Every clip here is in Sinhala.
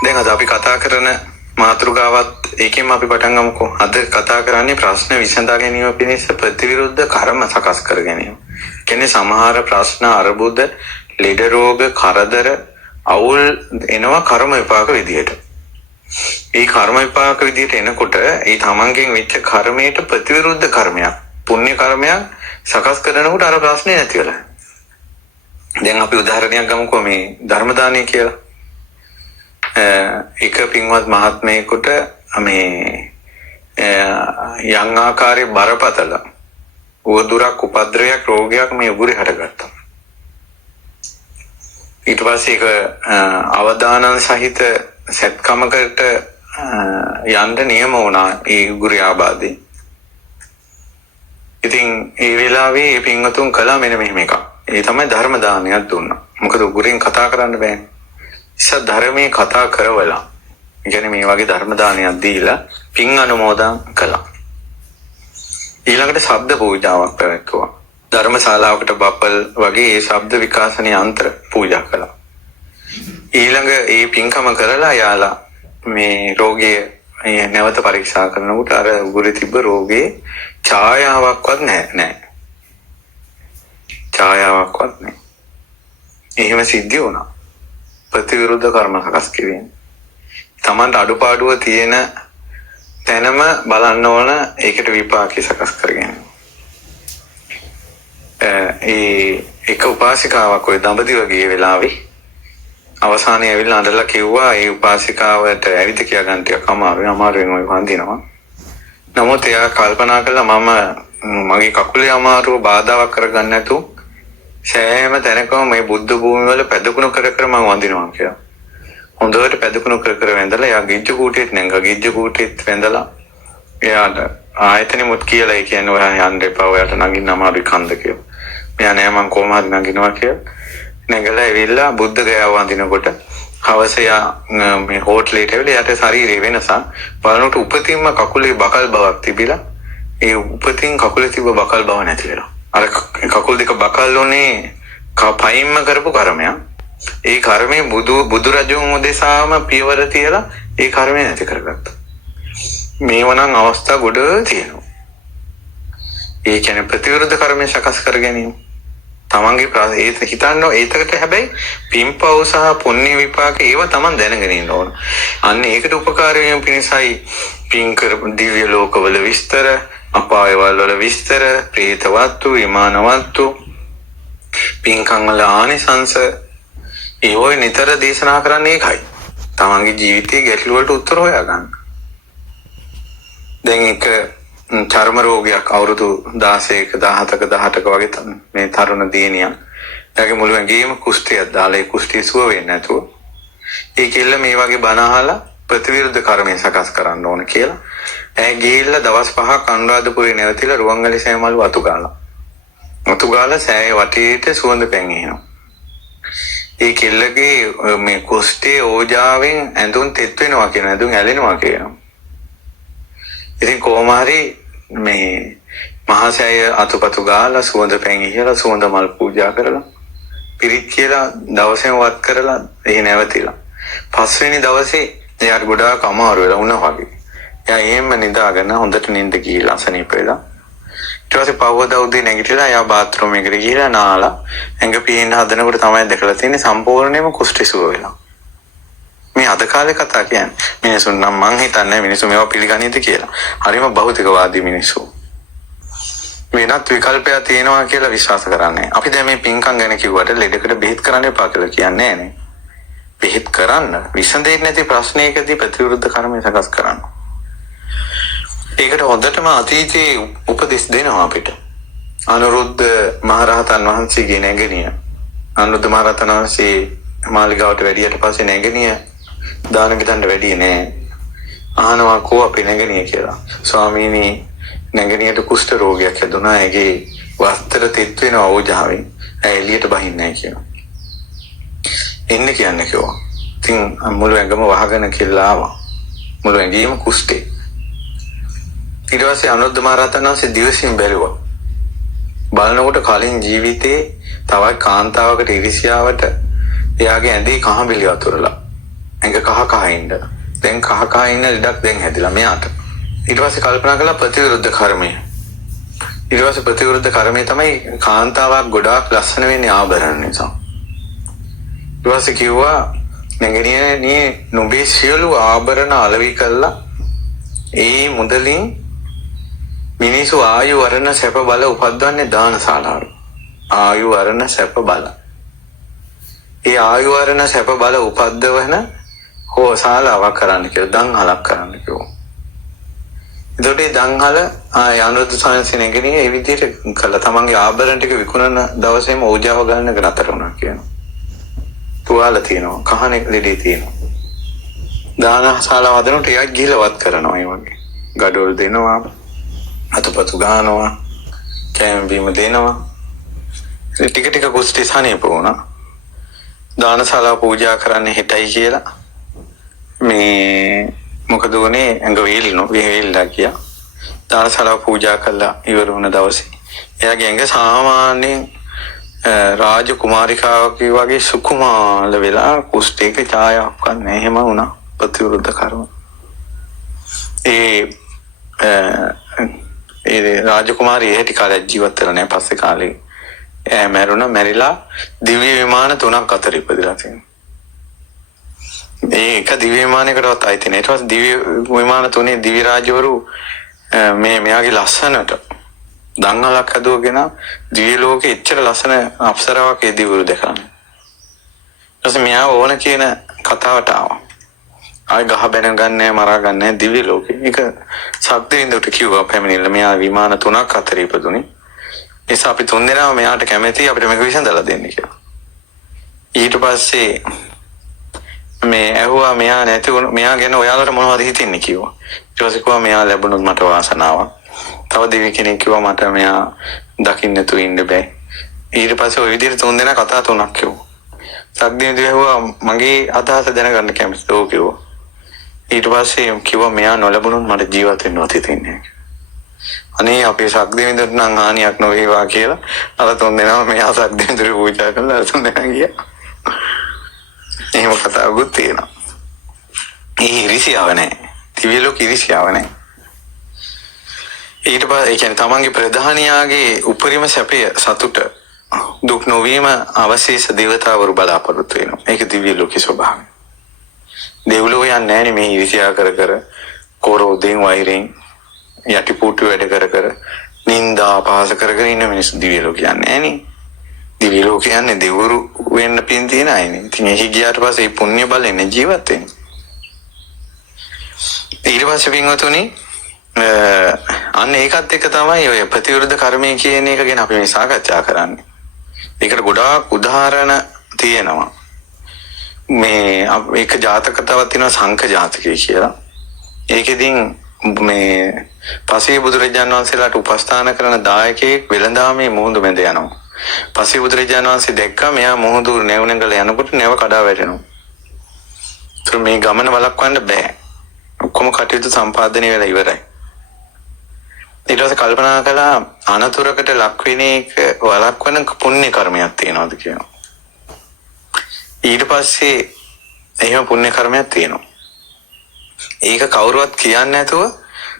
දැන් අද අපි කතා කරන මාතෘකාවත් ඒකෙන් අපි පටන් ගමුකෝ. අද කතා කරන්නේ ප්‍රශ්න විසඳා ගැනීම පිණිස ප්‍රතිවිරුද්ධ කර්ම සකස් කර ගැනීම. කියන්නේ සමහර ප්‍රශ්න අර්බුද, ලෙඩ රෝග, කරදර, අවුල් එනවා කර්ම විපාක විදියට. ඒ කර්ම විපාක විදියට එනකොට ඒ තමන්ගෙන් වෙච්ච කර්මයට ප්‍රතිවිරුද්ධ කර්මයක්, පුණ්‍ය කර්මයක් සකස් කරනකොට අර ප්‍රශ්නේ නැති වෙලා. දැන් අපි උදාහරණයක් ගමුකෝ මේ ධර්ම දානය කියලා. එක පින්වත් මහත්මයෙකුට මේ යම් ආකාරයේ බරපතල උවදුරක් උපද්‍රවයක් රෝගයක් මේ උගුරේ හටගත්තා. ඊට පස්සේ ඒක අවදානන් සහිත සත්කමකට යන්න නියම වුණා ඒ උගුරේ ආබාධය. ඉතින් ඒ වෙලාවේ මේ පින්වතුන් කළා මෙන්න මෙහෙම එකක්. ඒ තමයි ධර්ම දානයක් දුන්නා. මොකද උගුරෙන් කතා කරන්න බෑ. ඉතින් ධර්මයේ කතා කරවලා කියන්නේ මේ වගේ ධර්ම දානයක් දීලා පින් අනුමෝදන් කළා. ඊළඟට ශබ්ද පූජාවක් පැවැත්වුවා. ධර්මශාලාවකට බපල් වගේ ඒ ශබ්ද විකාශන යන්ත්‍ර පූජා කළා. ඊළඟ ඒ පින්කම කරලා යාලා මේ රෝගිය නැවත පරීක්ෂා කරනකොට අර උගුරේ තිබ්බ රෝගේ ඡායාවක්වත් නැහැ. ඡායාවක්වත් නැහැ. එහෙම සිද්ධ වුණා. ප්‍රතිවිරුද්ධ කර්ම සකස් කිරීම. Tamanට අඩුපාඩුව තියෙන තැනම බලන්න ඕන ඒකට විපාකේ සකස් කරගෙන. එක උපාසිකාවක් ඔය දඹදිව ගිය වෙලාවේ අවසානයේ ඇවිල්ලා අඬලා කිව්වා ඒ උපාසිකාවට ඇවිත් කියා ගන්න ටිකක් අමාරුවෙන් ඔය වඳිනවා. නමුත් එයා කල්පනා කළා මගේ කකුලේ අමාරුව බාධාවක් කරගන්න නැතුව සෑම තැනකම මේ බුද්ධ භූමිය වල පැදකුණු කර කර මම වඳිනවා කියලා. හොඳට පැදකුණු කර කර වැඳලා එයා ගිජ්ජ කූටියට නැංගා. ගිජ්ජ කූටියට වැඳලා එයාට ආයතනෙමුත් කියලා ඒ කියන්නේ ඔයා යන්න එපා ඔයාට නගින්න අමාරුයි කන්ද කියලා. මෙයා නෑ මං කොහොම හරි නගිනවා කියලා. නැගලා ඇවිල්ලා බුද්ධ ගයාව වඳිනකොට හවස යා මේ හෝටලේට ඇවිල්ලා යාට ශරීරේ වෙනසක් බලනකොට උපතින්ම කකුලේ බකල් බවක් තිබිලා ඒ උපතින් කකුලේ තිබ්බ බකල් බව නැති වෙලා. අර කකුල් දෙක බකල් උනේ පයින්ම කරපු කර්මයක්. ඒ කර්මයේ බුදු රජුන් උදෙසාම පියවර තියලා ඒ කර්මය නැති කරගත්තා. මේවනම් අවස්ථා ගොඩ තියෙනවා. ඒ කියන්නේ ප්‍රතිවිරුද්ධ කර්මය සකස් කර ගැනීම. තමන්ගේ ඒ හිතන්න ඒකට හැබැයි පින්පව් සහ පුණ්‍ය විපාක ඒව තමන් දැනගෙන ඉන්න ඕන. අන්න ඒකට උපකාරී වෙන පිණිසයි පින් කරපු දිව්‍ය ලෝකවල විස්තර, අපායවල වල විස්තර, ප්‍රේත වත්තු, විමාන වත්තු, පින්කම් වල ආනිසංස ඒවයි නිතර දේශනා කරන්නේ ඒකයි. තමන්ගේ ජීවිතයේ ගැටලු වලට උත්තර හොයාගන්න. දැන් එක චර්ම රෝගයක් අවුරුදු 16ක 17ක 18ක වගේ මේ තරුණ දියණියක්. එයාගේ මුළු ඇඟේම කුෂ්ඨයක් දාලා ඒ කුෂ්ඨිය සුව වෙන්නේ නැතුව ඒ කෙල්ල මේ වගේ බණ අහලා ප්‍රතිවිරුද්ධ කර්මය සකස් කරන්න ඕන කියලා ඇය ගිහිල්ලා දවස් 5ක් අනුරාධපුරේ නැවතිලා රුවන්වැලි සෑමලු අතු ගාලා. අතු ගාලා සෑය වටේට සුවඳ පැන් එනවා. ඒ කෙල්ලගේ මේ කුෂ්ඨයේ ඕජාවෙන් ඇඳුම් තෙත් වෙනවා කියන ඇඳුම් ඇලෙනවා කියනවා. ඉතින් කොහොම හරි මේ මහසෑය අතුපතු ගාලා සුවඳ පැන් ඉහලා සුවඳ මල් පූජා කරලා පිරිත් කියලා දවසෙම වත් කරලා එහි නැවතිලා. පස්වෙනි දවසේ එයාට ගොඩාක් අමාරු වෙලා වුණා වගේ. එයා එහෙම නිදාගෙන හොඳට නිින්ද ගිහිලා අසනීප වෙලා. ඊට පස්සේ පවවදා උදේ නැගිටලා එයා බාත් รู මයකට ගිහිලා නාලා ඇඟ පිහින්න හදනකොට තමයි දැකලා තියෙන්නේ සම්පූර්ණයෙන්ම කුෂ්ඨ සුව වෙලා. මේ අද කාලේ කතා කියන්නේ මිනිසුන් නම් මං හිතන්නේ මිනිස්සු මේවා පිළිගන්නේද කියලා. හරිම භෞතිකවාදී මිනිස්සු. වෙනත් විකල්පයක් තියෙනවා කියලා විශ්වාස කරන්නේ. අපි දැන් මේ පින්කම් ගැන කිව්වට ලෙඩකට බෙහෙත් කරන්න එපා කියලා කියන්නේ නැහැ නේ. බෙහෙත් කරන්න විසඳෙන්නේ නැති ප්‍රශ්නයකදී ප්‍රතිවිරුද්ධ කර්මය සකස් කරන්න. ඒකට හොඳටම අතීතයේ උපදෙස් දෙනවා අපිට. අනුරුද්ධ මහරහතන් වහන්සේගේ නැගණිය. අනුරුද්ධ මහරහතන් වහන්සේ මාලිගාවට වැඩියට පස්සේ නැගණිය දාන ගිතන්න වැඩි නෑ. අහනවා කෝ අපේ නැගණිය කියලා. ස්වාමීනි නැගණියට කුෂ්ඨ රෝගයක් හැදුනා. ඒගේ වස්ත්‍ර තෙත් වෙන ඕජාවෙන් ඇය එළියට බහින්නේ නැහැ කියනවා. එන්න කියන්නේ කිව්වා. ඉතින් මුළු ඇඟම වහගෙන කියලා ආවා. මුළු ඇඟේම කුෂ්ඨේ. ඊට පස්සේ අනුරුද්ධ මහරහතන් වහන්සේ දිවසින් බැලුවා. බලනකොට කලින් ජීවිතේ තවත් කාන්තාවකට ඉරිසියාවට එයාගේ ඇඳේ කහඹිලි වතුරලා ඇඟ කහ ඉන්න. දැන් කහ ඉන්න ලෙඩක් දැන් හැදිලා මෙයාට. ඊට පස්සේ කල්පනා කළා ප්‍රතිවිරුද්ධ කර්මය. ඊට පස්සේ ප්‍රතිවිරුද්ධ කර්මය තමයි කාන්තාවක් ගොඩාක් ලස්සන වෙන්නේ ආභරණ නිසා. ඊට පස්සේ කිව්වා නැගණියනේ නුඹේ සියලු ආභරණ අලෙවි කළා ඒ මුදලින් මිනිසු ආයු වරණ සැප බල උපද්දවන්නේ දානශාලාවල. ආයු වරණ සැප බල. ඒ ආයු වරණ සැප බල උපද්දවන හෝ ශාලාවක් කරන්න කියලා දන්හලක් කරන්න කිව්වා. එතකොට ඒ දන්හල අනුරුද්ධ ස්වාමීන් නැගණිය ඒ විදිහට කළා. තමන්ගේ ආභරණ ටික විකුණන දවසේම ඕජාව ගන්න එක නතර වුණා කියනවා. තුවාල තියෙනවා, කහනේ ලෙඩේ තියෙනවා. දානශාලාව හදනකොට ටිකක් ගිහලවත් කරනවා ඒ වගේ. ගඩොල් දෙනවා, අතපතු ගන්නවා, කෑම බීම දෙනවා. ටික ටික කුස්ටි සනීප වුණා. දානශාලාව පූජා කරන්න හිටයි කියලා මේ මොකද උනේ ඇඟ වේලිලා ගියා. දානශාලාව පූජා කළා ඉවර වුණ දවසේ එයාගේ ඇඟ සාමාන්‍යයෙන් රාජ කුමාරිකාවක් වගේ සුකුමාල වෙලා කුස්ටේක ඡායාවක් ගන්න එහෙම වුණා. ප්‍රතිවිරුද්ධ කර්ම. ඒ රාජකුමාරිය එහෙටි කාලයක් ජීවත් වෙලා නැහැ. පස්සේ කාලේ මැරිලා දිව්‍ය විමාන 3ක් අතර ඉපදලා තියෙනවා. ඒ එක දිව්‍ය විමානයකටවත් ආйти නැහැ. ඊට පස්සේ දිව්‍ය විමාන 3 දිව්‍ය රාජවරු මෙයාගේ ලස්සනට දංගලක් හදුවගෙන දිව්‍ය ලෝකෙ එච්චර ලස්සන අප්සරාවක් ඒ දිව්‍යවරු දැකලා. ඊට මෙයා ඕන කියන කතාවට ආවා. ආයි ගහ බැන ගන්නෑ මරා ගන්නෑ දිව්‍ය ලෝකෙ. ඒක සක්දෙවිඳුට කිව්වා පැමිණිල්ල මෙයා විමාන 3ක් අතර ඉපදුනේ. ඒසා අපි 3 දෙනාම මෙයාට කැමැති අපිට මේක විසඳලා දෙන්න කියලා. ඊට පස්සේ මේ ඇහුවා මෙයා නැති වුණ මෙයා ගැන ඔයාලට මොනවද හිතෙන්නේ කිව්වා. ඊට පස්සේ කිව්වා මෙයා ලැබුණොත් මට වාසනාවක්. තව දෙවි කෙනෙක් කිව්වා මට මෙයා දකින්න තු ඉන්න බෑ. ඊට පස්සේ ওই විදිහට 3 දෙනා කතා 3ක් කිව්වා. සක්දෙවිඳු ඇහුවා මගේ අදහස දැනගන්න කැමතිද ඕක කිව්වා. ඊට පස්සේ කිව්වා මෙයා නොලැබුණොත් මට ජීවත් වෙන්නවත් හිතෙන්නේ නැහැ. අනේ අපේ සක්දෙවිඳුට නම් හානියක් නොවේවා කියලා අර 3 දෙනාම මෙයා සක්දෙවිඳුට පූජා කළා. අර 3 දෙනා ගියා. එහෙම කතාවකුත් තියෙනවා. ඒ ඉරිසියාව නැහැ. දිව්‍ය ලෝක ඉරිසියාව නැහැ. ඊට පස්සේ ඒ කියන්නේ තමන්ගේ ප්‍රධානියාගේ උපරිම සැපය සතුට දුක් නොවීම අවශේෂ දේවතාවරු බලාපොරොත්තු වෙනවා. ඒක දිව්‍ය ලෝකේ ස්වභාවය. දෙව්ලොව යන්නේ නැහැ මේ ඉරිසියා කර කර කෝරෝදෙන් වෛරෙන් යටිපූටි වැඩ කර නින්දා අපහාස කර ඉන්න මිනිස්සු දිව්‍ය ලෝක යන්නේ නැහැ නේ. දිව්‍ය ලෝක යන්නේ දෙවරු වෙන්න පින් තියෙන අයනේ. ඉතින් එහි ගියාට පස්සේ මේ පුණ්‍ය බලෙන් ජීවත් වෙන්නේ. ඊට පස්සේ පින්වතුනි අන්න ඒකත් එක්ක තමයි ඔය ප්‍රතිවිරුද්ධ කර්මය කියන එක ගැන අපි මේ සාකච්ඡා කරන්නේ. ඒකට ගොඩාක් උදාහරණ තියෙනවා. මේ එක ජාතක කතාවක් තියෙනවා සංඛ ජාතකය කියලා. ඒකෙදින් මේ පසේ බුදුරජාණන් වහන්සේලාට උපස්ථාන කරන දායකයෙක් වෙළඳාමේ මුහුදු මැද යනවා. පසේ බුදුරජාණන් වහන්සේ දැක්කා මෙයා මුහුදු නැවුනගල යනකොට නැව කඩා වැටෙනවා. ඒත් මේ ගමන වළක්වන්න බෑ. ඔක්කොම කටයුතු සම්පාදනය වෙලා ඉවරයි. ඊට පස්සේ කල්පනා කළා අනතුරකට ලක් වෙන එක වළක්වන පුණ්‍ය කර්මයක් තියෙනවද කියලා. ඊට පස්සේ එහෙම පුණ්‍ය කර්මයක් තියෙනවා. ඒක කවුරුවත් කියන්නේ නැතුව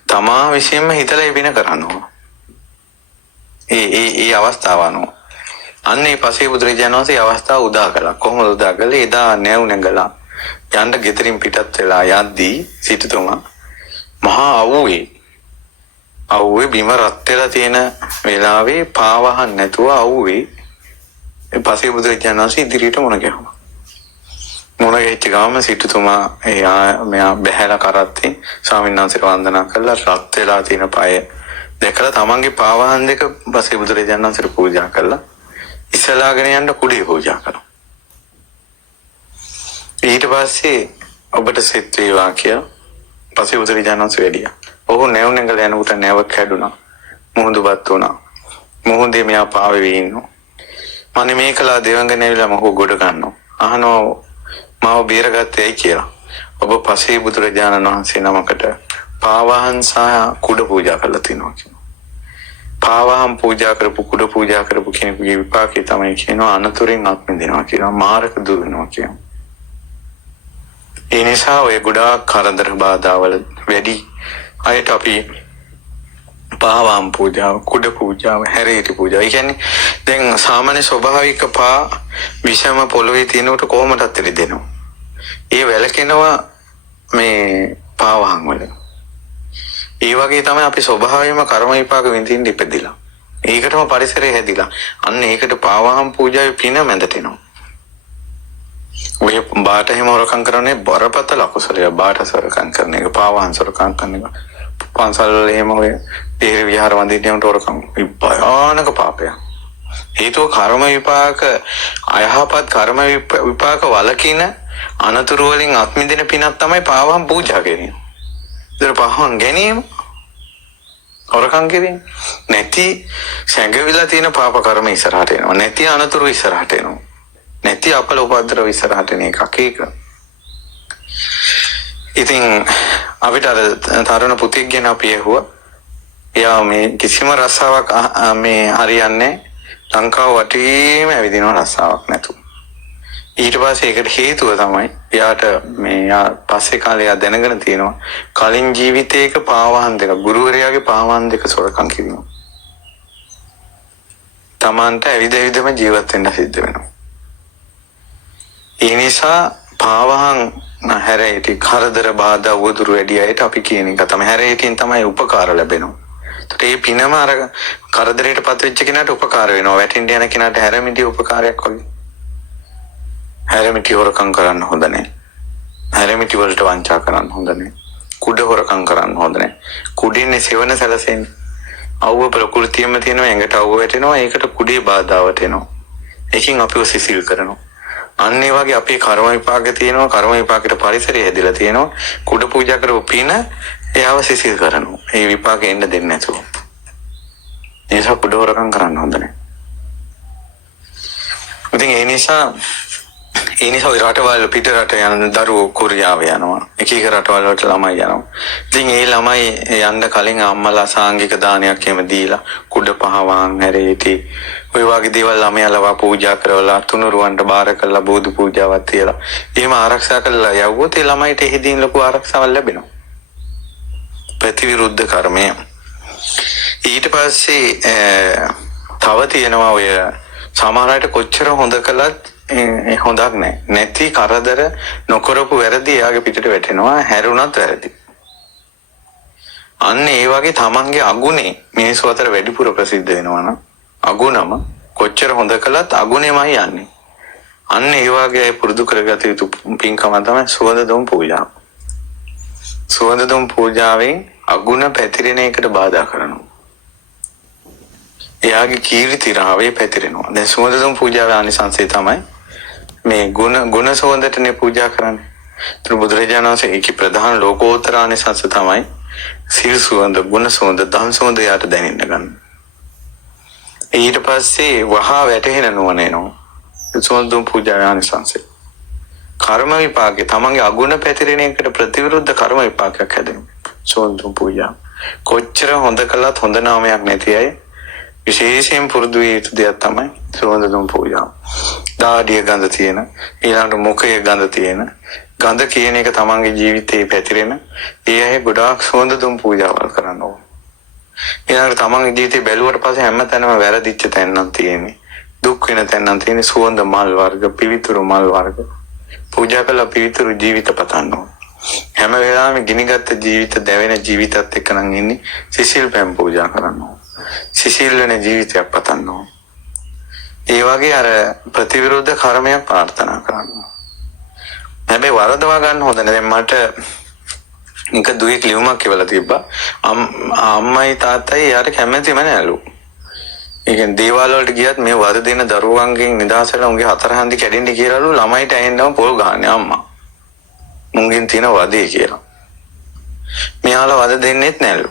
තමා විසින්ම හිතලා ඉබින කරනවා. ඒ අවස්ථාව අනුව. අන්න ඒ පසේ බුදුරජාණන් වහන්සේ අවස්ථාව උදා කළා. කොහොමද උදා කළේ? එදා නැව් නැගලා යන්න ගෙදරින් පිටත් වෙලා යද්දී සිටුතුමා මහා අවුවේ බිම රත් වෙලා තියෙන වෙලාවේ පාවහන් නැතුව අවුවේ ඒ පසේ බුදුරජාණන් වහන්සේ ඉදිරියට මුණ ගැහුවා. මුණ ගැහිච්ච ගමන් සිටුතුමා මෙයා බැහැලා කරත්තේ ස්වාමීන් වහන්සේට වන්දනා කළා. රත් වෙලා තියෙන පාය දැකලා තමන්ගේ පාවහන් දෙක පසේ බුදුරජාණන් වහන්සේට පූජා කළා. ඉස්සලාගෙන යන්න කුඩේ පූජා කළා. ඊට පස්සේ ඔබට සෙත් වේවා කියලා පසේ බුදුරජාණන් වහන්සේ වැඩියා. ඔහු නැව් නැගලා යනකොට නැව කැඩුනා. මුහුදුපත් වුණා. මුහුදේ මෙයා පාවෙවි ඉන්නවා. මම මේකලා දෙවඟන ඇවිල්ලා මොහු ගොඩ ගන්නවා. අහනවා මාව බේරගත්තේ කියලා. ඔබ පසේ බුදුරජාණන් වහන්සේ නමකට පාවහන් සහ කුඩ පූජා කළා තිනවා කියනවා. පාවහන් පූජා කරපු කුඩ පූජා කරපු කෙනෙකුගේ විපාකේ තමයි කියනවා අනතුරෙන් අත් මිදෙනවා කියනවා. මාරක දුර වෙනවා කියනවා. ඒ නිසා ඔය ගොඩාක් කරදර බාධාවල වැඩි අයට අපි පාවාම් පූජාව, කුඩ පූජාව, හැරේටි පූජාව. ඒ කියන්නේ දැන් සාමාන්‍ය ස්වභාවික පා විෂම පොළවේ තියෙනකොට කොහොමදත් දෙනවා. ඒ වැලකෙනවා මේ පාවහන් වල. ඒ වගේ තමයි අපි ස්වභාවයෙන්ම කර්ම විපාක විඳින්න ඉපදිලා. ඒකටම පරිසරය හැදිලා. අන්න ඒකට පාවහන් පූජාවේ පින මැදටෙනවා. ඔය බාට හිම හොරකම් කරන්නේ බරපතල අකුසලයක්. බාට සොරකම් කරන එක, පාවහන් සොරකම් කරන එක. පන්සල් එහෙම ඔය දේහ විහාර වන්දින්නට හොරකම් භයානක පාපයක්. හේතුව කර්ම විපාක, අයහපත් කර්ම විපාක වලකින අනතුරු වලින් අත්මිදින පිනක් තමයි පාවහන් පූජා කිරීම. ඒතර පාවහන් ගැනීම හොරකම් කිරීම නැති සැඟවිලා තියෙන පාප කර්ම ඉස්සරහට එනවා. නැති අනතුරු ඉස්සරහට එනවා. නැති අපල උපද්‍රව ඉස්සරහට එන එකක් ඒක. ඉතින් අපිට අර තරුණ පුතෙක් ගැන අපි ඇහුවා. එයා මේ කිසිම රස්සාවක් මේ හරියන්නේ ලංකාව වටේම ඇවිදිනවා රස්සාවක් නැතුව. ඊට පස්සේ ඒකට හේතුව තමයි එයාට මේ පස්සේ කාලේ එයා දැනගෙන තියෙනවා කලින් ජීවිතයක පාවහන් දෙක, ගුරුවරයාගේ පාවහන් දෙක සොරකම් කිරීම. Tamanta ඇවිදම ජීවත් වෙන්න සිද්ධ වෙනවා. ඒ නිසා පාවහන් හැරේටි කරදර බාධා වදුරු වැඩි අයට අපි කියන එක තමයි හැරේටින් තමයි උපකාර ලැබෙනවා. ඒත් ඒ පිනම අර කරදරයට පත් වෙච්ච කෙනාට උපකාර වෙනවා. වැටෙන්න යන කෙනාට හැරමිටි උපකාරයක් වගේ. හැරමිටි හොරකම් කරන්න හොඳ නැහැ. හැරමිටි වලට වංචා කරන්න හොඳ නැහැ. කුඩ හොරකම් කරන්න හොඳ නැහැ. කුඩින්නේ සෙවන සැලසෙන්නේ. අවුව ප්‍රകൃතියෙම තියෙනවා, ඇඟට අවුව වැටෙනවා, ඒකට කුඩේ බාධාවට එනවා. ඒකෙන් අපිව සිසිල් කරනවා. අන්න ඒ වගේ අපේ කර්ම විපාක තියෙනවා. කර්ම විපාකයට පරිසරය හැදිලා තියෙනවා. කුඩ පූජා කරපු පින එයාව සිසිල් කරනවා. ඒ විපාක එන්න දෙන්නේ නැතුව. ඒ නිසා කුඩ හොරකම් කරන්න හොඳ නැහැ. ඉතින් ඒ නිසා ඔය රටවල් පිට රට යන දරුවෝ කොරියාව යනවා. එක එක රටවල් වලට ළමයි යනවා. ඉතින් ඒ ළමයි යන්න කලින් අම්මලා සාංගික දානයක් එහෙම දීලා කුඩ පහවාන් හැරේටි ඔය වගේ දේවල් ළමයාලව පූජා කරවලා තුනුරුවන්ට බාර කරලා බෝධි පූජාවක් තියලා එහෙම ආරක්ෂා කරලා යවුවොත් ඒ ළමයිට එහිදීන් ලොකු ආරක්ෂාවක් ලැබෙනවා. ප්‍රතිවිරුද්ධ කර්මය. ඊට පස්සේ තව තියෙනවා ඔය සමහර අයට කොච්චර හොඳ කළත් හොඳක් නැහැ. නැති කරදර නොකරපු වැරදි එයාගේ පිටට වැටෙනවා. හැරුණත් වැරදි. අන්න ඒ වගේ තමන්ගේ අගුණේ මිනිස්සු අතර වැඩිපුර ප්‍රසිද්ධ වෙනවා නම් අගුණම කොච්චර හොඳ කළත් අගුණෙමයි යන්නේ. අන්න ඒ වගේ පුරුදු කරගත යුතු පින්කම තමයි සුවඳ දුම් පූජාව. සුවඳ දුම් පූජාවෙන් අගුණ පැතිරෙන එකට බාධා කරනවා. එයාගේ කීර්ති රාවේ පැතිරෙනවා. දැන් සුවඳ දුම් පූජාවේ ආනිසංසය තමයි මේ ගුණ සුවඳටනේ පූජා කරන්නේ. ඒතර බුදුරජාණන් වහන්සේ ඒකේ ප්‍රධාන ලෝකෝත්තර ආනිසංස තමයි සිල් සුවඳ, ගුණ සුවඳ, ධම් සුවඳ යාට දැනෙන්න ගන්න. ඊට පස්සේ වහා වැටෙන නුවණ එනවා. සුවඳ දුම් පූජාවේ ආනිසංසය. කර්ම විපාකේ තමන්ගේ අගුණ පැතිරෙන එකට ප්‍රතිවිරුද්ධ කර්ම විපාකයක් හැදෙනවා. සුවඳ දුම් පූජා. කොච්චර හොඳ කළත් හොඳ නාමයක් නැති අය විශේෂයෙන් පුරුදු විය යුතු දෙයක් තමයි සුවඳ දුම් පූජාව. දාඩිය ගඳ තියෙන, ඊළඟට මුඛයේ ගඳ තියෙන, ගඳ කියන එක තමන්ගේ ජීවිතේ පැතිරෙන, ඒ අය ගොඩාක් සුවඳ දුම් පූජාවල් කරන්න ඕන. ඊළඟට තමන්ගේ ජීවිතේ බැලුවට පස්සේ හැමතැනම වැරදිච්ච තැන් නම් තියෙන්නේ. දුක් වෙන තැන් නම් තියෙන්නේ සුවඳ මල් වර්ග, පිවිතුරු මල් වර්ග. පූජා කළ පිවිතුරු ජීවිත පතන්න ඕන. හැම වෙලාවෙම ගිනිගත් ජීවිත, දැවෙන ජීවිතත් එක්ක නම් ඉන්නේ සිසිල් පැන් පූජා කරන්න ඕන. සිසිල් වෙන ජීවිතයක් පතන්න ඕන. ඒ වගේ අර ප්‍රතිවිරුද්ධ කර්මයක් ප්‍රාර්ථනා කරන්න. හැබැයි වරදවා ගන්න හොඳ නැහැ. දැන් මට එක දුවේ ලියුමක් කියලා තිබ්බා. අම්මයි තාත්තයි යාට කැමැතිම නෑලු. ඒ කියන්නේ දේවාල වලට ගියත් මේ වද දෙන දරුවන්ගෙන් නිදහසලා උන්ගේ හතර හන්දි කැඩෙන්න කියලාලු ළමයිට ඇහෙන්නම පොල් ගහන්නේ අම්මා. මුංගෙන් තියෙන වදේ කියලා. මෙයාලා වද දෙන්නෙත් නෑලු.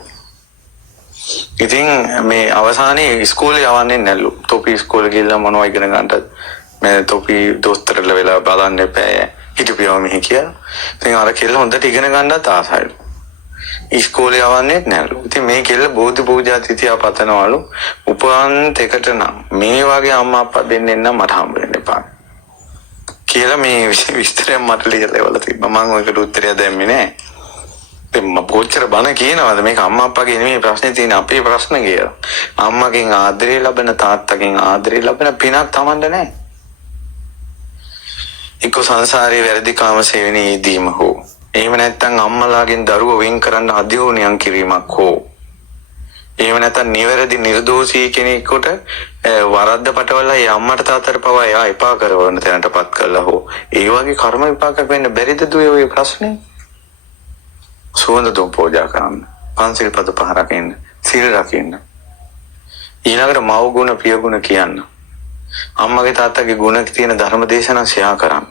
ඉතින් මේ අවසානයේ ඉස්කෝලේ යවන්නේ නැල්ලු. තොපි ඉස්කෝලේ ගිහලා මොනවද ඉගෙන ගන්නද? මේ තොපි දොස්තරලා වෙලා බලන්න එපා. හිටපියව මෙහි කියලා. ඉතින් අර කෙල්ල හොඳට ඉගෙන ගන්නත් ආසයිලු. ඉස්කෝලේ යවන්නේ නැල්ලු. ඉතින් මේ කෙල්ල බෝධි පූජා තිතිය පතනවලු. උපන්ත එකට නම් මේ වගේ අම්මා අප්පා දෙන්නෙන් නම් මට හම්බ වෙන්න එපා. කියලා මේ විස්තරයක් මට ලියලා එවලා තිබ්බා. මම ඔයකට උත්තරය දෙන්නේ නැහැ. මම කොච්චර බන කියනවාද මේක අම්මා අප්පාගේ නෙමෙයි ප්‍රශ්නේ තියෙන අපේ ප්‍රශ්න කියලා. අම්මගෙන් ආදරේ ලැබෙන තාත්තගෙන් ආදරේ ලැබෙන පිනක් Tamanda නැහැ. එක්ක සංසාරේ වැරදි කාම සේවනයේ යෙදීම හෝ එහෙම නැත්නම් අම්මලාගෙන් දරුවෝ වෙන් කරන්න අධිෝනියම් කිරීමක් හෝ එහෙම නැත්නම් නිවැරදි නිර්දෝෂී කෙනෙකුට වරද්ද පටවලා ඒ අම්මට තාත්තට පවා එයා එපා කරවන තැනටපත් කළා හෝ ඒ වගේ කර්ම විපාකයක් වෙන්න බැරිද දුවේ ඔය ප්‍රශ්නේ? සුවඳ දුම් පූජා කරන්න, පන්සිල් පද පහ රකින්න, සීල රකින්න. ඊළඟට මව් ගුණ පිය ගුණ කියන්න. අම්මගේ තාත්තගේ ගුණ තියෙන ධර්ම දේශනා ෂෙයා කරන්න.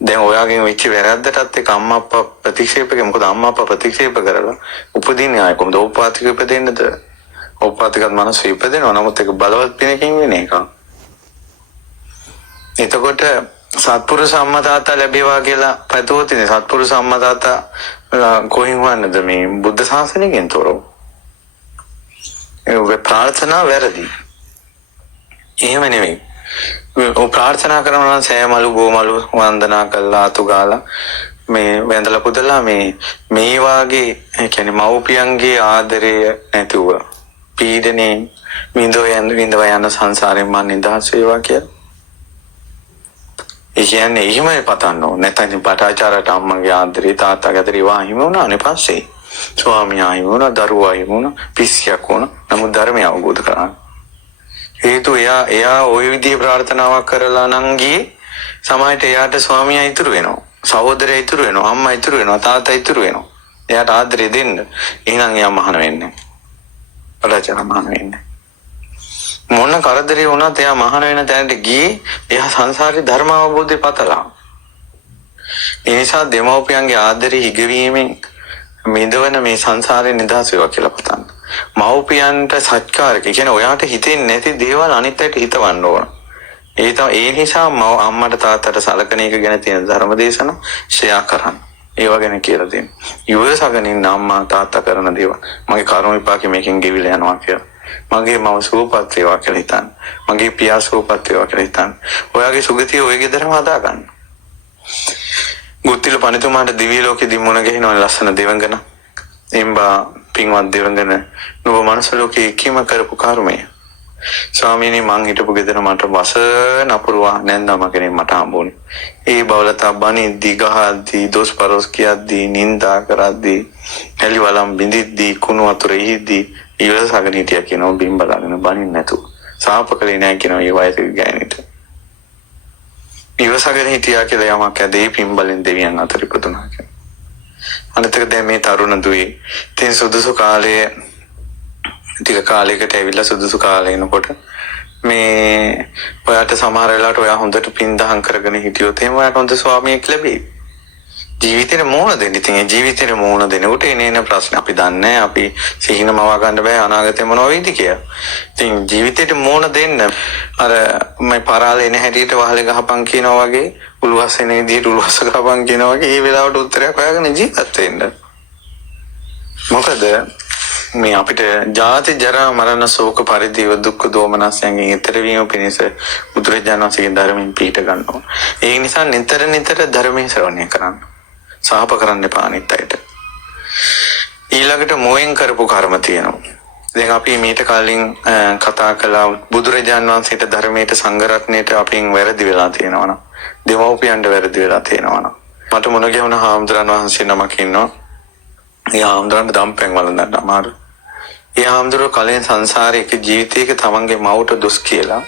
දැන් ඔයාගෙන් වෙච්ච වැරද්දටත් එක්ක අම්මා අප්පා ප්‍රතික්ෂේප කරේ. මොකද අම්මා අප්පා ප්‍රතික්ෂේප කරලා උපදින්නේ ආයෙ කොහොමද? ඕපාතික උපදින්නද? ඕපාතිකත් මනස ඉපදෙනවා. නමුත් ඒක බලවත් පිනකින් වෙන එක. එතකොට සත්පුරුෂ අම්මා තාත්තා ලැබේවා කියලා පැතුවොත් ඉතින් සත්පුරුෂ අම්මා තාත්තා කොහෙන් වන්නද මේ බුද්ධ ශාසනයෙන් තොරව? ඒ ප්‍රාර්ථනා වැරදි. එහෙම නෙමෙයි. ඔය ප්‍රාර්ථනා කරනවා නම් සෑමලු ගෝමලු වන්දනා කළා අතු ගාලා මේ වැඳලා පුදලා මේ වාගේ කියන්නේ මව්පියන්ගේ ආදරය නැතුව පීඩනේ විඳව යන සංසාරයෙන් මම නිදහස් වේවා කියලා. ඒ කියන්නේ එහෙමයි පතන්න ඕනේ. නැත්නම් පටාචාරට අම්මගේ ආදරේ තාත්තාගේ ආදරේ වාහිම වුණානේ පස්සේ. ස්වාමියා හිම වුණා, දරුවා හිම වුණා, පිස්සියක් වුණා. නමුත් ධර්මය අවබෝධ කරගන්න. හේතු එයා ওই විදිහේ ප්‍රාර්ථනාවක් කරලා නම් ගියේ සමාජයට එයාට ස්වාමියා ඉතුරු වෙනවා. සහෝදරයා ඉතුරු වෙනවා. අම්මා ඉතුරු වෙනවා. තාත්තා ඉතුරු වෙනවා. එයාට ආදරේ දෙන්න. එහෙනම් එයා මහාන වෙන්නේ. පටාචාර මහාන වෙන්නේ. මොන කරදරේ වුණත් එයා මහාන වෙන තැනට ගියේ එයා සංසාරේ ධර්ම අවබෝධය පතලා. ඒ නිසා දෙමව්පියන්ගේ ආදරේ හිගවීමෙන් මිදවන මේ සංසාරේ නිදහස් වේවා කියලා පතන්න. මව්පියන්ට සත්කාරක කියන්නේ ඔයාට හිතෙන්නේ නැති දේවල් අනිත් අයට හිතවන්න ඕන. ඒ නිසා අම්මට තාත්තට සලකන එක ගැන තියෙන ධර්ම දේශන ෂෙයා කරන්න. ඒව ගැන කියලා දෙන්න. ඉවසගෙන ඉන්න අම්මා තාත්තා කරන දේවල් මගේ කර්ම විපාකෙ මේකෙන් ගෙවිලා යනවා කියලා. මගේ මව සුවපත් වේවා කියලා හිතන්න. මගේ පියා සුවපත් වේවා කියලා හිතන්න. ඔයාගේ සුගතිය ඔය ගෙදරම හදා ගන්න. ගුත්තිල පණිතුමාට දිව්‍ය ලෝකෙ දිමුණ ගහිනවා ලස්සන දෙවඟන. එම්බා පින්වත් දෙවඟන නුඹ මනුස්ස ලෝකේ එකීම කරපු කර්මය. ස්වාමීනි මං හිටපු ගෙදර මට වස නපුරුවා නැන්දම කෙනෙක් මට හම්බුනේ. ඒ බවලතා බණිද්දී ගහද්දී දොස් පරොස් කියද්දී නින්දා කරද්දී එලිවලම් බින්දිද්දී කුණු වතුර ඉහිද්දී ඉවසගෙන හිටියා කියනවා බිම් බලාගෙන බණින් නැතුව. සාප කළේ නැහැ කියනවා ඒ වයසේ ගෑනිට. ඉවසගෙන හිටියා කියලා යමක් ඇදේ පින්බලෙන් දෙවියන් අතර ඉපදුනා කියලා. අනිතක දැන් මේ තරුණ දුවේ තෙන් සුදුසු කාලයේ ටික කාලයකට ඇවිල්ලා සුදුසු කාලේ එනකොට මේ ඔයාට සමහර වෙලාවට ඔයා හොඳට පින් දහම් කරගෙන හිටියොත් එහෙම ඔයාට හොඳ ස්වාමියෙක් ලැබෙයි. ජීවිතේට මෝන දෙන්න. ඉතින් ඒ ජීවිතේට මෝන දෙනකොට එනේන ප්‍රශ්න අපි දන්නේ අපි සිහින මවා ගන්න බෑ අනාගතේ මොනවා වෙයිද කියලා. ඉතින් ජීවිතේට මෝන දෙන්න අර මේ පරාලේ එන හැටියට වහලේ ගහපන් කියනවා වගේ උල්වස් එන විදිහට උල්වස් ගහපන් කියනවා වගේ ඒ වෙලාවට උත්තරයක් හොයාගෙන ජීවත් වෙන්න. මොකද මේ අපිට ජාති ජරා මරණ ශෝක පරිදේව දුක්ඛ දෝමනස්යන්ගෙන් ඈතර වීම පිණිස බුදුරජාණන් වහන්සේගේ ධර්මයෙන් පිහිට ගන්නවා. ඒ නිසා නිතර ධර්මයේ ශ්‍රවණය කරන්න. සාප කරන්න එපා අනිත් අයට. ඊළඟට මොයෙන් කරපු කර්ම තියෙනවා. දැන් අපි මීට කලින් කතා කළා බුදුරජාණන් වහන්සේට ධර්මයට සංඝ රත්නයට අපින් වැරදි වෙලා තියෙනවා නම් දෙමව්පියන්ට වැරදි වෙලා තියෙනවා නම් මට මොන ගැහුණ හාමුදුරන් වහන්සේ නමක් ඉන්නවා. ඒ හාමුදුරන්ට දම්පැන් වළඳන්න අමාරු. ඒ හාමුදුරුවෝ කලින් සංසාරේ එක ජීවිතයක තමන්ගේ මවට දොස් කියලා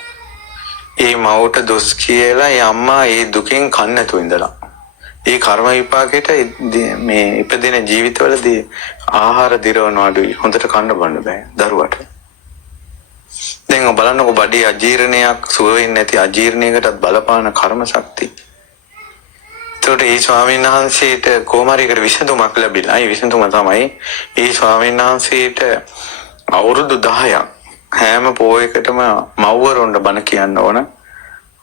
ඒ මවට දොස් කියලා ඒ අම්මා ඒ දුකෙන් කන්නේ නැතුව ඉඳලා ඒ කර්ම විපාකයට මේ ඉපදෙන ජීවිතවලදී ආහාර දිරවන අඩුයි හොඳට කන්න බන්න බෑ දරුවට. දැන් බලන්නකො බඩේ අජීර්ණයක් සුව වෙන්නේ නැති අජීර්ණයකටත් බලපාන කර්ම ශක්තිය. ඒකට ඒ ස්වාමීන් වහන්සේට කොමාරිකට විසඳුමක් ලැබිලා. ඒ විසඳුම තමයි ඒ ස්වාමීන් වහන්සේට අවුරුදු 10ක් හැම පොයකටම මව්වරුන්ට බණ කියන්න ඕන.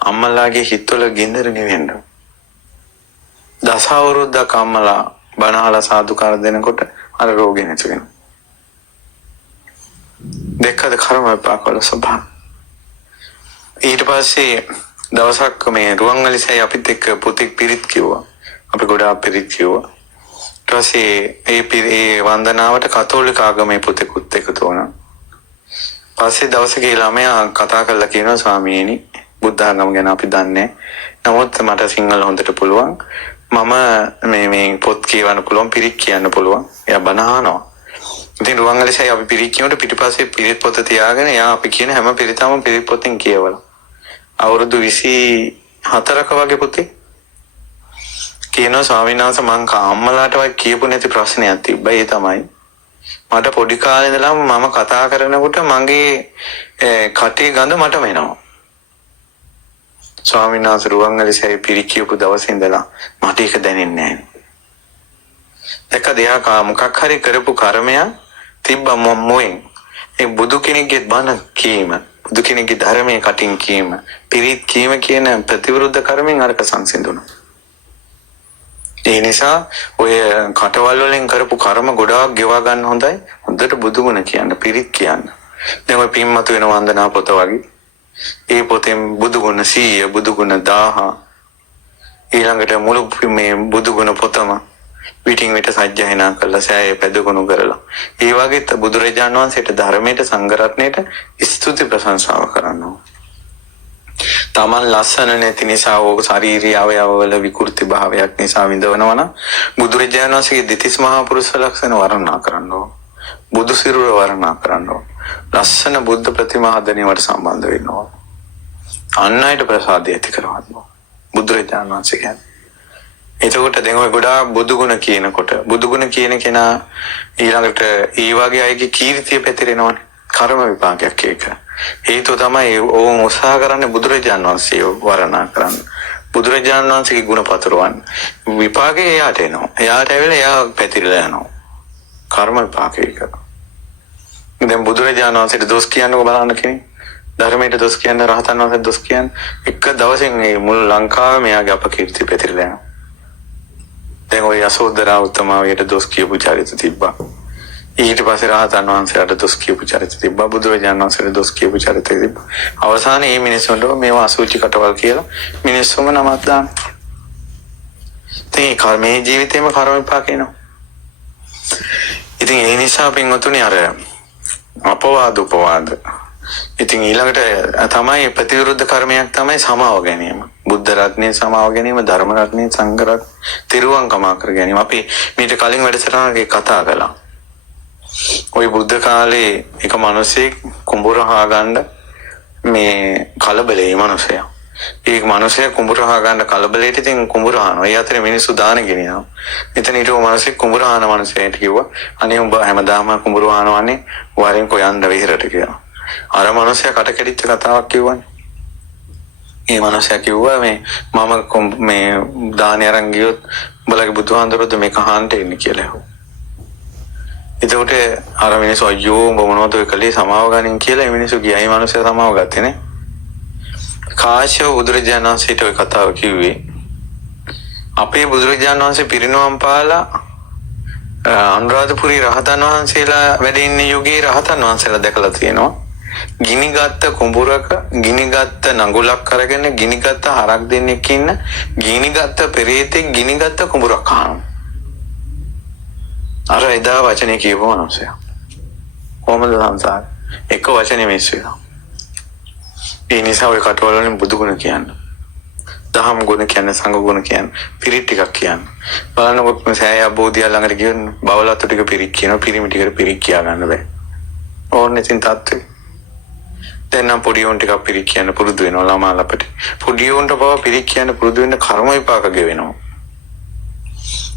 අම්මලාගේ හිතවල ගින්දර නිවෙන්න. දස අවුරුද්දක් අම්මලා බණහලා සාදුකාර දෙනකොට අර රෝගේ නැති වෙනවා. දෙකද කර්ම විපාක වල ස්වභාවය. ඊට පස්සේ දවසක් මේ රුවන්වැලිසෑය අපිත් එක්ක පුතෙක් පිරිත් කිව්වා. අපි ගොඩාක් පිරිත් කිව්වා. ඊට පස්සේ ඒ වන්දනාවට කතෝලික ආගමේ පුතෙකුත් එකතු වුණා. පස්සේ දවසක ළමයා කතා කරලා කියනවා ස්වාමීනි බුද්ධ ආගම ගැන අපි දන්නේ. නමුත් මට සිංහල හොඳට පුළුවන්. මම මේ පොත් කියවන්න පුළුවන්, පිරිත් කියන්න පුළුවන්. එයා බණ අහනවා. ඉතින් රුවන්වැලිසෑය අපි පිරිත් කියනකොට පිටිපස්සේ පිරිත් පොත තියාගෙන එයා අපි කියන හැම පිරිතම පිරිත් පොතෙන් කියවලා. අවුරුදු 24ක වගේ පුතේ කියනවා ස්වාමීන් වහන්සේ මං අම්මලාට වයි කියපු නැති ප්‍රශ්නයක් තිබ්බා. ඒ තමයි මට පොඩි කාලේ ඉඳලම මම කතා කරනකොට මගේ කටේ ගඳ මටම එනවා. ස්වාමීන් වහන්සේ රුවන්වැලිසෑය පිරි කියපු දවසේ ඉඳලා මට ඒක දැනෙන්නේ නැහැ. ඒක දෙයක් මොකක් හරි කරපු කර්මයක් තිබ්බ මොයෙන්. ඒ බුදු කෙනෙක්ගේ බණ කීම, බුදු කෙනෙක්ගේ ධර්මයේ කටින් කීම, පිරිත් කීම කියන ප්‍රතිවිරුද්ධ කර්මෙන් අරක සංසිඳුණා. ඒ නිසා ඔය කටවල් වලින් කරපු කර්ම ගොඩාක් ගෙවා ගන්න හොඳයි. හොඳට බුදුගුණ කියන්න, පිරිත් කියන්න. දැන් ඔය පින්මතු වෙන වන්දනා පොත වගේ. ඒ පොතෙන් බුදුගුණ 100, බුදුගුණ 1000 ඊළඟට මුළු මේ බුදුගුණ පොතම පිටින් පිට සජ්ජායනා කරලා සෑය පැදගුණ කරලා. ඒ වගේත් බුදුරජාණන් වහන්සේට ධර්මයට සංඝරත්නයට ස්තුති ප්‍රශංසාව කරනවා. තමන් ලස්සන නැති නිසා ඕක ශාරීරික අවයවවල විකෘති භාවයක් නිසා විඳවනවා නම් බුදුරජාණන් වහන්සේගේ දෙතිස් මහා පුරුෂ ලක්ෂණ වර්ණනා කරනවා. බුදු සිරුර වර්ණනා කරනවා. ලස්සන බුද්ධ ප්‍රතිමා හදනවට සම්බන්ධ වෙනවා. අන් අයට ප්‍රසාදය ඇති කරවනවා. බුදුරජාණන් වහන්සේ කියන්නේ. එතකොට දැන් ඔය ගොඩාක් බුදුගුණ කියනකොට බුදුගුණ කියන කෙනා ඊළඟට ඒ වගේ අයගේ කීර්තිය පැතිරෙනවනේ. කර්ම විපාකයක් ඒක. හේතුව තමයි ඕන් උත්සාහ කරන්නේ බුදුරජාණන් වහන්සේ වර්ණනා කරන්න. බුදුරජාණන් වහන්සේගේ ගුණ පතරවන්න. විපාකේ එයාට එනවා. එයාට ඇවිල්ලා එයා පැතිරලා යනවා. කර්ම විපාකයක. දැන් බුදුරජාණන් වහන්සේට දොස් කියන්නකො බලන්න කෙනෙක්. ධර්මයට දොස් කියන්න, රහතන් වහන්සේට දොස් කියන්න. එක දවසින් මේ මුළු ලංකාවේම එයාගේ අපකීර්තිය පැතිරලා යනවා. දැන් ඔය යසෝදරා උත්තමාවියට දොස් කියපු චරිත තිබ්බා. ඊට පස්සේ රහතන් වහන්සේලාට දොස් කියපු චරිත තිබ්බා. බුදුරජාණන් වහන්සේට දොස් කියපු චරිත තිබ්බා. අවසානයේ මේ මිනිස්සුන්ට මේවා අසුචි කටවල් කියලා මිනිස්සුම නමක් දාන. ඉතින් කර්මයේ ජීවිතේම කර්ම විපාක එනවා. ඉතින් ඒ නිසා පින්වතුනි අර අපවාද උපවාද. ඉතින් ඊළඟට තමයි ප්‍රතිවිරුද්ධ කර්මයක් තමයි සමාව ගැනීම. බුද්ධ රත්නයේ සමාව ගැනීම, ධර්ම රත්නයේ සංඝ රත්නයේ තිරුවංකමා කර ගැනීම. අපි මීට කලින් වැඩසටහනක කතා කළා. ওই බුද්ධ කාලේ එක මිනිසෙක් කුඹුර හාගන්න මේ කලබලේ මිනිසයා. ඒ මිනිසයා කුඹුර හාගන්න කලබලෙට ඉතින් කුඹුර හානවා. ඒ අතරේ මිනිස්සු දාන ගෙනියනවා. එතන හිටපු මිනිසෙක් කුඹුර හාන මිනිසයාට කිව්වා අනේ උඹ හැමදාම කුඹුර හානවන්නේ වරින් කොයන්ද විහෙරට කියලා. අර මිනිසයා කට කැඩිච්ච කතාවක් කිව්වනේ. ඒ මිනිසයා කිව්වා මම මේ දානය අරන් ගියොත් උඹලගේ බුදුහාඳුරුද මේක අහන්න එන්නේ කියලා. එතකොට අර මිනිස්සු අයියෝ උඹ මොනවද ඔය කලේ සමාව ගනින් කියලා ඒ මිනිස්සු ගියා. ඒ මිනිස්සයා සමාව ගත්තේ නේ. කාශ්‍යප බුදුරජාණන් වහන්සේට ඔය කතාව කිව්වේ. අපේ බුදුරජාණන් වහන්සේ පිරිනවම් පාලා අනුරාධපුරේ රහතන් වහන්සේලා වැඩ ඉන්න යුගයේ රහතන් වහන්සේලා දැකලා තියෙනවා. ගිනිගත්ත කුඹුරක ගිනිගත්ත නඟුලක් අරගෙන ගිනිගත්ත හරක් දෙන්නෙක් ඉන්න ගිනිගත්ත පෙරේතෙක් ගිනිගත්ත කුඹුරක් කනවා. අර එදා වචනේ කියපු මනුස්සයා. කොහමද සංසාර? එක වචනේ මිස් වෙනවා. ඒ නිසා ඔය කටවල වලින් බුදුගුණ කියන්න. දහම් ගුණ කියන්න, සංඝ ගුණ කියන්න, පිරිත් ටිකක් කියන්න. බලන්නකො සෑය අබෝධිය ළඟට ගියොත් බවලතු ටික පිරිත් කියනවා, පිරිමි ටික පිරිත් කියා ගන්න බෑ. ඕන්නේ තින් තාත්තේ. දැන් නම් පොඩි උන් ටිකක් පිරිත් කියන්න පුරුදු වෙනවා ළමා ළපට. පොඩි උන්ට බව පිරිත් කියන්න පුරුදු වෙන්න කර්ම විපාක ගෙවෙනවා.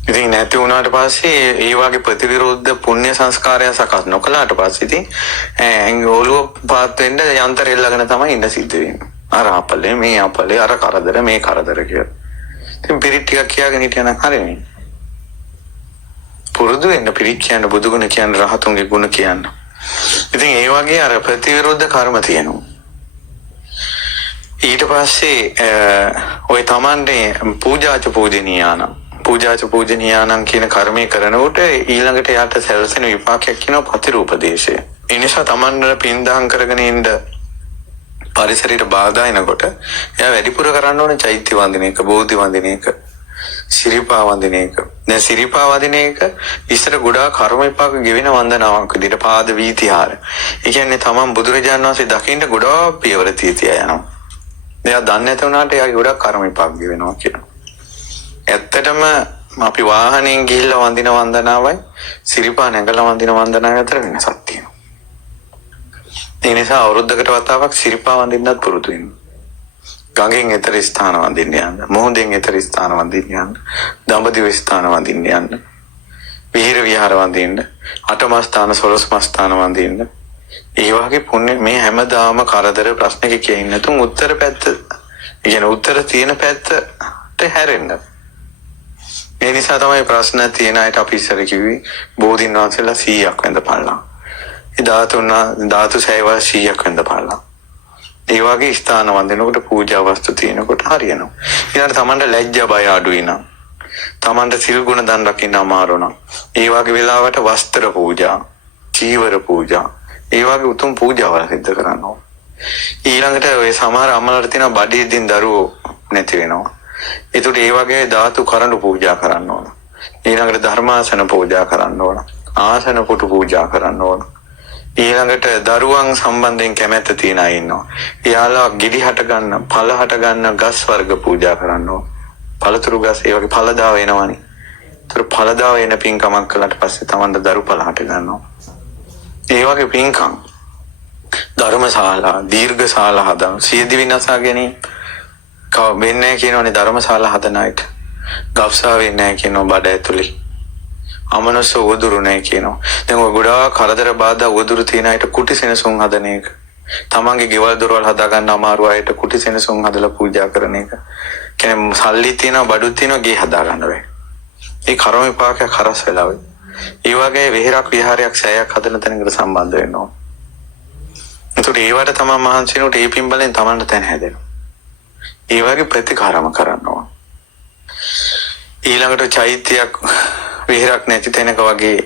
ඉතින් නැති වුණාට පස්සේ ඒ වගේ ප්‍රතිවිරුද්ධ පුණ්‍ය සංස්කාරය සකස් නොකලාට පස්සේ ඉතින් ඔළුව පාත් වෙන්න යන්ත්‍රය ළඟන තමයි ඉන්න සිද්ධ වෙන්නේ. අර අපලේ මේ අපලේ අර කරදර මේ කරදර කියලා. ඉතින් පිරිත් ටිකක් කියාගෙන හිටියනම් හරිනේ. පුරුදු වෙන්න පිරිත් කියන්න, බුදුගුණ කියන්න, රහතුන්ගේ ගුණ කියන්න. ඉතින් ඒ වගේ අර ප්‍රතිවිරුද්ධ කර්ම තියෙනවා. ඊට පස්සේ ඔය තමන්ගේ පූජාච පූජනීයානම් පූජාච පූජනීයානම් කියන කර්මය කරනකොට ඊළඟට යාට සැලසෙන විපාකයක් කියනවා ප්‍රතිරූපදේශය. ඒ නිසා තමන්ට පින් දහම් කරගෙන ඉන්න පරිසරයට බාධා එනකොට එයා වැඩිපුර කරන්න ඕනේ චෛත්‍ය වන්දින එක, බෝධි වන්දින එක, සිරිපා වන්දින එක. දැන් සිරිපා වන්දින එක ඉස්සර ගොඩාක් කර්ම විපාක ගෙවෙන වන්දනාවක් විදිහට පාද වීතිහාර. ඒ කියන්නේ තමන් බුදුරජාණන් වහන්සේ දකින්න ගොඩාක් පියවර තියතියා යනවා. එයා දන්නේ නැති වුණාට එයාගේ ගොඩාක් කර්ම විපාක ගෙවෙනවා කියනවා. ඇත්තටම අපි වාහනයෙන් ගිහිල්ලා වන්දින වන්දනාවයි සිරිපා නැගලා වන්දින වන්දනාවයි අතර වෙනසක් තියෙනවා. ඒ නිසා අවුරුද්දකට වතාවක් සිරිපා වන්දින්නත් පුරුදු වෙන්න. ගඟෙන් එතර ස්ථාන වන්දින්න යන්න, මොහොතෙන් එතර ස්ථාන වන්දින්න යන්න, දඹදිව ස්ථාන වන්දින්න යන්න, විහෙර විහාර වන්දින්න, අටම ස්ථාන 12ම ස්ථාන වන්දින්න. ඒ වගේ පුණ්‍ය මේ හැමදාම කරදර ප්‍රශ්නක කියන්න නැතුන් උත්තර පැත්ත, කියන උත්තර තියෙන පැත්තට හැරෙන්න. ඒ නිසා තමයි ප්‍රශ්න තියෙන අයට අපි ඉස්සර කිව්වේ බෝධින් වහන්සේලා 100ක් වැඳපළා. ඒ ධාතු සේවා 100ක් වැඳපළා. ඒ වගේ ස්ථාන වන්දිනකොට පූජා වස්තු තියෙනකොට හරියනවා. ඊළඟට තමන්ට ලැජ්ජා බය අඩුයි නම්, තමන්ට සිල් ගුණ දන් රකින්න අමාරු නම්, ඒ වගේ වෙලාවට වස්ත්‍ර පූජා, චීවර පූජා, ඒ වගේ උතුම් පූජාවල් සිද්ධ කරන්න ඕන. ඊළඟට ඔය සමහර අම්මලාට තියෙන බඩේදීන් දරුවෝ නැති වෙනවා. ඒකට ඒ වගේ ධාතු කරඬු පූජා කරන්න ඕන. ඊළඟට ධර්මාසන පූජා කරන්න ඕන. ආසන පුටු පූජා කරන්න ඕන. ඊළඟට දරුවන් සම්බන්ධයෙන් කැමැත්ත තියන අය ඉන්නවා. එයාලා ගෙඩි හට ගන්න, ඵල හට ගන්න ගස් වර්ග පූජා කරන්න ඕන. පළතුරු ගස් ඒ වගේ ඵලදාව එනවනේ. ඒතර ඵලදාව එන පින්කමක් කළාට පස්සේ තමන්ට දරු ඵල හට ගන්නවා. ඒ වගේ පින්කම් ධර්මශාලා, දීර්ඝශාලා හදන, සියදි විනාශා ගැනීම වෙන්නේ නැහැ කියනවනේ ධර්මශාලා හදන අයට. ගව්සා වෙන්නේ නැහැ කියනවා බඩ ඇතුලේ. අමනස උවදුරු නැහැ කියනවා. දැන් ඔය ගොඩාක් කරදර බාධා උවදුරු තියෙන අයට කුටි සෙනසුන් හදන එක. තමන්ගේ ගෙවල් දොරවල් හදා ගන්න අමාරු අයට කුටි සෙනසුන් හදලා පූජා කරන එක. කියන්නේ සල්ලි තියෙනවා, බඩු තියෙනවා, ගේ හදා ගන්න බෑ. ඒ කර්ම විපාකයක් හරස් වෙලා වෙයි. ඒ වගේ විහෙරක් විහාරයක් සෑයක් හදන තැනකට සම්බන්ධ වෙන්න ඕන. ඒකට ඒවට තමයි මහන්සියනට ඒ පින්බලෙන් තමන්ට තැන හැදෙනවා. ඒ වගේ ප්‍රතිකාරම කරන්න ඕන. ඊළඟට චෛත්‍යයක් විහෙරක් නැති තැනක වගේ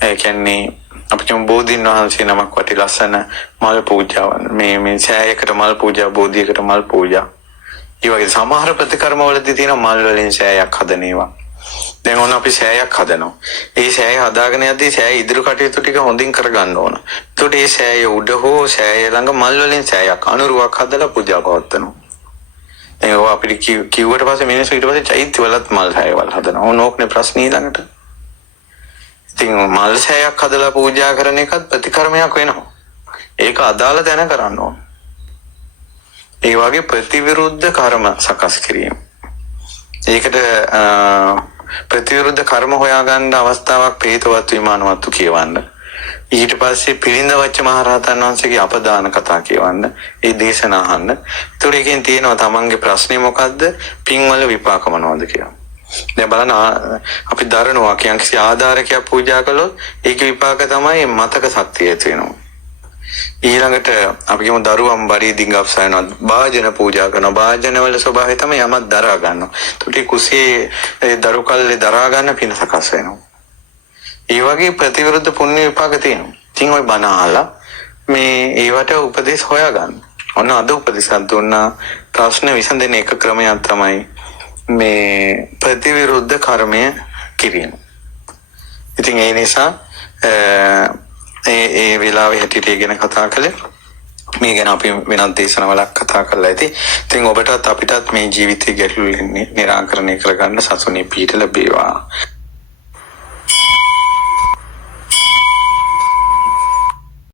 ඒ කියන්නේ අපි කියමු බෝධීන් වහන්සේ නමක් වටි ලස්සන මල් පූජාවන් මේ සෑයකට මල් පූජා, බෝධියකට මල් පූජා. ඒ වගේ සමහර ප්‍රතිකර්ම වලදී තියෙන මල් වලින් සෑයක් හදන ඒවා. දැන් ඕන අපි සෑයක් හදනවා. ඒ සෑය හදාගෙන යද්දී සෑය ඉදිරි කටයුතු ටික හොඳින් කරගන්න ඕන. එතකොට ඒ සෑය උඩ හෝ සෑය ළඟ මල් වලින් සෑයක් අනුරුවක් හදලා පූජා පවත්වනවා. ඒක අපිට කිව්වට පස්සේ මිනිස්සු ඊට පස්සේ චෛත්‍ය වලත් මල් සෑයවල් හදනවා. ඕනෝක්නේ ප්‍රශ්නේ ඊළඟට. ඉතින් මල් සෑයක් හදලා පූජා කරන එකත් ප්‍රතිකර්මයක් වෙනවා. ඒක අදාළ තැන කරන්න ඕන. ඒ වගේ ප්‍රතිවිරුද්ධ කර්ම සකස් කිරීම. ඒකට ප්‍රතිවිරුද්ධ කර්ම හොයාගන්න අවස්ථාවක් ප්‍රේතවත් විමානවත්තු කියවන්න. ඊට පස්සේ පිළිඳ වච්ච මහරහතන් වහන්සේගේ අපදාන කතා කියවන්න. ඒ දේශනා අහන්න. ඒතකොට එකෙන් තියෙනවා තමන්ගේ ප්‍රශ්නේ මොකද්ද? පින්වල විපාක මොනවද කියලා. දැන් බලන්න අපි දරනවා කිසි ආධාරකයක් පූජා කළොත් ඒකේ විපාක තමයි මතක ශක්තිය ඇති වෙනවා. ඊළඟට අපි කියමු දරුවම් බඩේ දිග්ගප්සා වෙනවා. භාජන පූජා කරනවා. භාජන වල ස්වභාවය තමයි යමක් දරා ගන්නවා. ඒකට කුසේ දරු කල්ලේ දරා ගන්න පින සකස් වෙනවා. ඒ වගේ ප්‍රතිවිරුද්ධ පුණ්‍ය විපාක තියෙනවා. ඉතින් ওই බණ අහලා මේ ඒවට උපදේශ හොයාගන්න. ඔන්න අද උපදේශයක් දුන්නා. ප්‍රශ්න විසඳෙන එක ක්‍රමයක් තමයි මේ ප්‍රතිවිරුද්ධ කර්මය කිරීම. ඉතින් ඒ නිසා ඒ වෙලාවේ හැටියට ගැන කතා කළේ. මේ ගැන අපි වෙනත් දේශනාවලක් කතා කරලා ඇති. ඉතින් ඔබටත් අපිටත් මේ ජීවිතයේ ගැටලු නිරාකරණය කරගන්න සසුනේ පිහිට ලැබේවා.